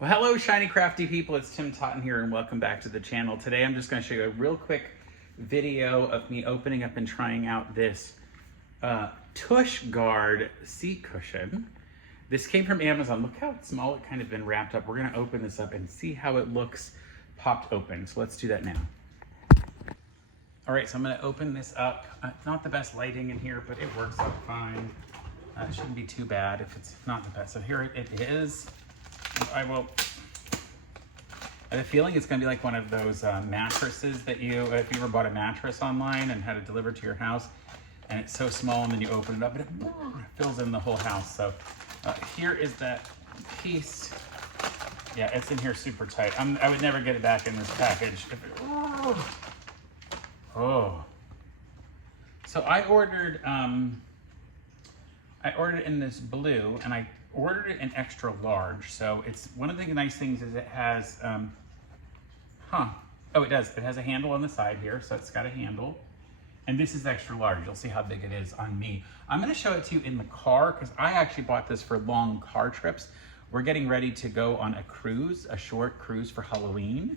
Well, hello, Shiny Crafty People. It's Tim Totten here, and welcome back to the channel. Today, I'm just going to show you a real quick video of me opening up and trying out this tush guard seat cushion. This came from Amazon. Look how small it kind of been wrapped up. We're going to open this up and see how it looks popped open. So let's do that now. All right, so I'm going to open this up. Not the best lighting in here, but it works out fine. It shouldn't be too bad if it's not the best. So here it is. I have a feeling it's going to be like one of those mattresses that if you ever bought a mattress online and had it delivered to your house, and it's so small and then you open it up and it fills in the whole house. So here is that piece. Yeah, it's in here super tight. I would never get it back in this package. So I ordered it in this blue, and I ordered it in extra large. So it's one of the nice things is it has, it does. It has a handle on the side here, so it's got a handle. And this is extra large. You'll see how big it is on me. I'm gonna show it to you in the car because I actually bought this for long car trips. We're getting ready to go on a cruise, a short cruise for Halloween.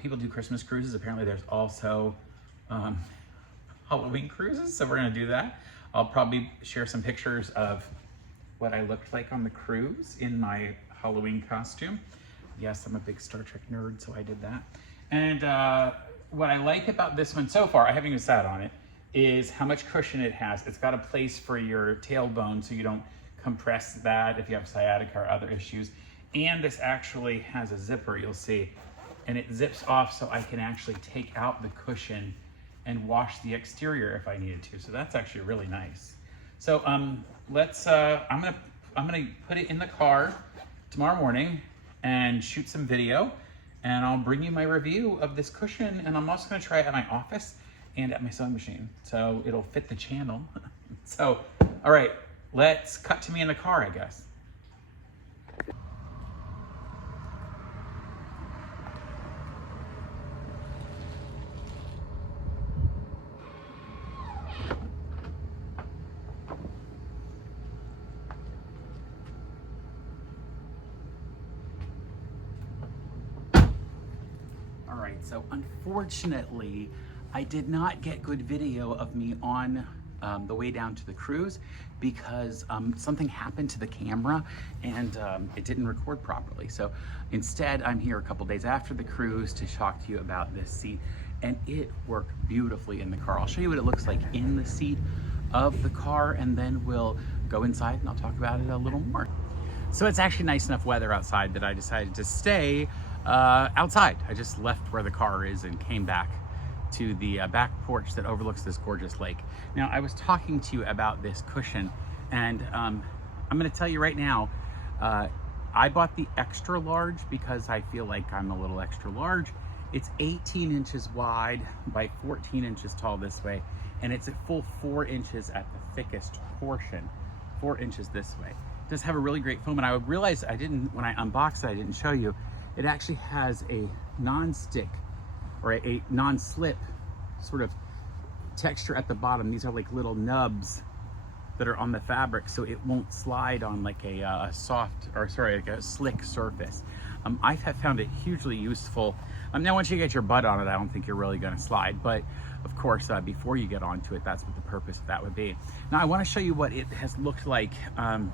People do Christmas cruises. Apparently there's also Halloween cruises, so we're gonna do that. I'll probably share some pictures of what I looked like on the cruise in my Halloween costume. Yes, I'm a big Star Trek nerd, so I did that. And what I like about this one so far, I haven't even sat on it, is how much cushion it has. It's got a place for your tailbone so you don't compress that if you have sciatica or other issues. And this actually has a zipper, you'll see, and it zips off so I can actually take out the cushion and wash the exterior if I needed to. So that's actually really nice. So I'm gonna put it in the car tomorrow morning and shoot some video, and I'll bring you my review of this cushion, and I'm also gonna try it at my office and at my sewing machine, so it'll fit the channel. So, all right, let's cut to me in the car, I guess. All right, so unfortunately, I did not get good video of me on the way down to the cruise because something happened to the camera and it didn't record properly. So instead, I'm here a couple days after the cruise to talk to you about this seat, and it worked beautifully in the car. I'll show you what it looks like in the seat of the car, and then we'll go inside and I'll talk about it a little more. So it's actually nice enough weather outside that I decided to stay outside. I just left where the car is and came back to the back porch that overlooks this gorgeous lake. Now, I was talking to you about this cushion, and I'm gonna tell you right now, I bought the extra large because I feel like I'm a little extra large. It's 18 inches wide by 14 inches tall this way, and it's a full 4 inches at the thickest portion, 4 inches this way. It does have a really great foam, and I realized when I unboxed it, I didn't show you, it actually has a non-stick or a non-slip sort of texture at the bottom. These are like little nubs that are on the fabric, so it won't slide on like a slick surface. I have found it hugely useful. Now, once you get your butt on it, I don't think you're really gonna slide, but of course, before you get onto it, that's what the purpose of that would be. Now, I wanna show you what it has looked like on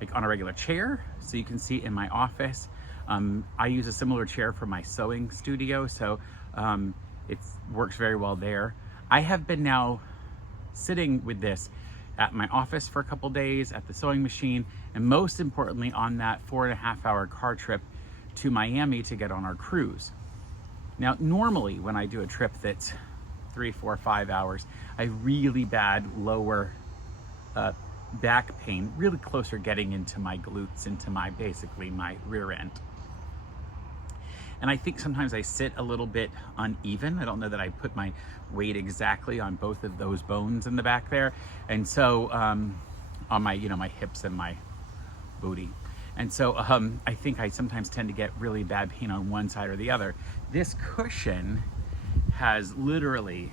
a regular chair, so you can see in my office. I use a similar chair for my sewing studio, so it works very well there. I have been now sitting with this at my office for a couple days, at the sewing machine, and most importantly on that 4.5-hour car trip to Miami to get on our cruise. Now, normally when I do a trip that's 3, 4, 5 hours, I have really bad lower back pain, really closer getting into my glutes, into basically my rear end. And I think sometimes I sit a little bit uneven. I don't know that I put my weight exactly on both of those bones in the back there. And so on my, my hips and my booty. And so I think I sometimes tend to get really bad pain on one side or the other. This cushion has literally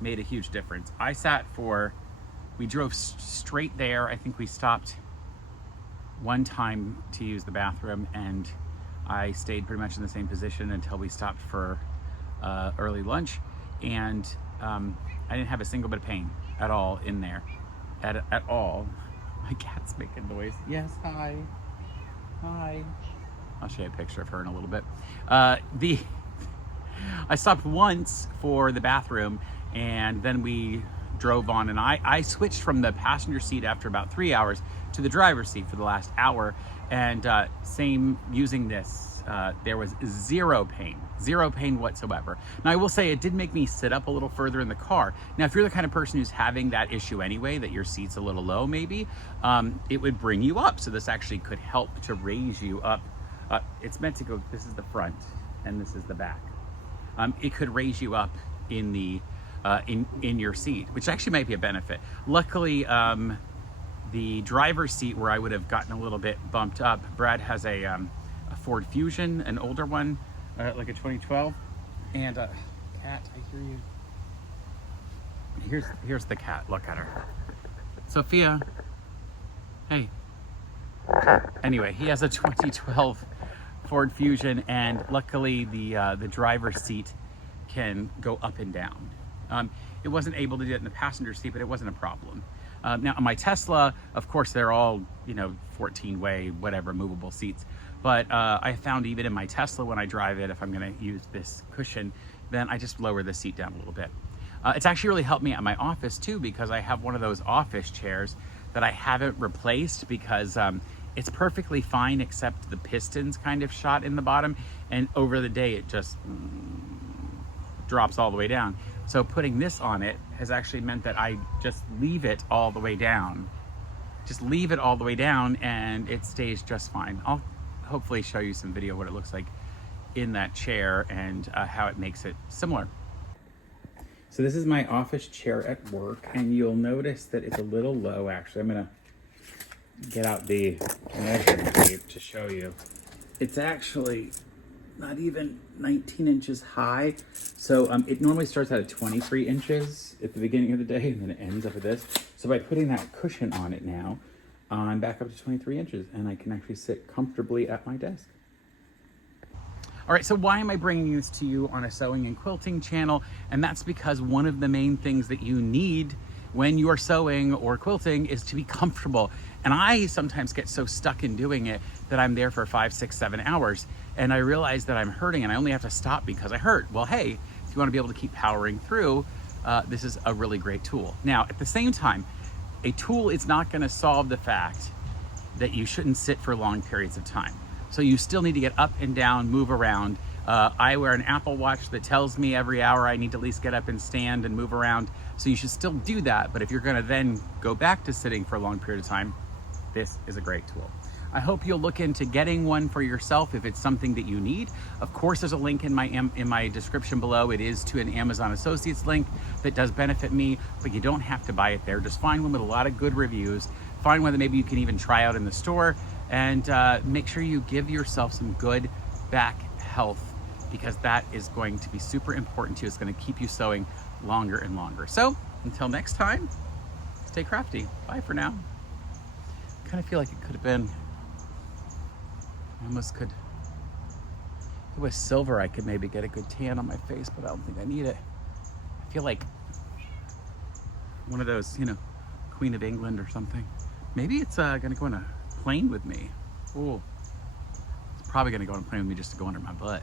made a huge difference. We drove straight there. I think we stopped one time to use the bathroom, and I stayed pretty much in the same position until we stopped for early lunch, and I didn't have a single bit of pain at all in there, at all. My cat's making noise. Yes, hi. Hi. I'll show you a picture of her in a little bit. I stopped once for the bathroom, and then we drove on, and I switched from the passenger seat after about 3 hours to the driver's seat for the last hour, and same using this, there was zero pain whatsoever. Now I will say it did make me sit up a little further in the car. Now if you're the kind of person who's having that issue anyway, that your seat's a little low maybe, it would bring you up. So this actually could help to raise you up. It's meant to go, this is the front and this is the back. It could raise you up in the in your seat, which actually might be a benefit. Luckily, the driver's seat where I would have gotten a little bit bumped up, Brad has a Ford Fusion, an older one, like a 2012. And cat, I hear you. Here's the cat. Look at her, Sophia. Hey. Anyway, he has a 2012 Ford Fusion, and luckily the driver's seat can go up and down. It wasn't able to do it in the passenger seat, but it wasn't a problem. Now on my Tesla, of course, they're all, 14-way, whatever, movable seats. But I found even in my Tesla, when I drive it, if I'm gonna use this cushion, then I just lower the seat down a little bit. It's actually really helped me at my office too, because I have one of those office chairs that I haven't replaced because it's perfectly fine, except the piston's kind of shot in the bottom, and over the day it just drops all the way down. So putting this on it has actually meant that I just leave it all the way down. Just leave it all the way down and it stays just fine. I'll hopefully show you some video what it looks like in that chair and how it makes it similar. So this is my office chair at work, and you'll notice that it's a little low actually. I'm gonna get out the measuring tape to show you. It's actually not even 19 inches high. So it normally starts out at 23 inches at the beginning of the day, and then it ends up at this. So by putting that cushion on it now, I'm back up to 23 inches, and I can actually sit comfortably at my desk. All right, so why am I bringing this to you on a sewing and quilting channel? And that's because one of the main things that you need when you are sewing or quilting is to be comfortable. And I sometimes get so stuck in doing it that I'm there for 5, 6, 7 hours, and I realize that I'm hurting and I only have to stop because I hurt. Well, hey, if you want to be able to keep powering through, this is a really great tool. Now, at the same time, a tool is not going to solve the fact that you shouldn't sit for long periods of time. So you still need to get up and down, move around. I wear an Apple Watch that tells me every hour I need to at least get up and stand and move around. So you should still do that. But if you're gonna then go back to sitting for a long period of time, this is a great tool. I hope you'll look into getting one for yourself if it's something that you need. Of course, there's a link in my description below. It is to an Amazon Associates link that does benefit me, but you don't have to buy it there. Just find one with a lot of good reviews. Find one that maybe you can even try out in the store, and make sure you give yourself some good back health, because that is going to be super important to you. It's going to keep you sewing longer and longer. So until next time, stay crafty. Bye for now. I kind of feel like it could have been, I almost could, if it was silver, I could maybe get a good tan on my face, but I don't think I need it. I feel like one of those, Queen of England or something. Maybe it's gonna go on a plane with me. Ooh, it's probably gonna go on a plane with me just to go under my butt.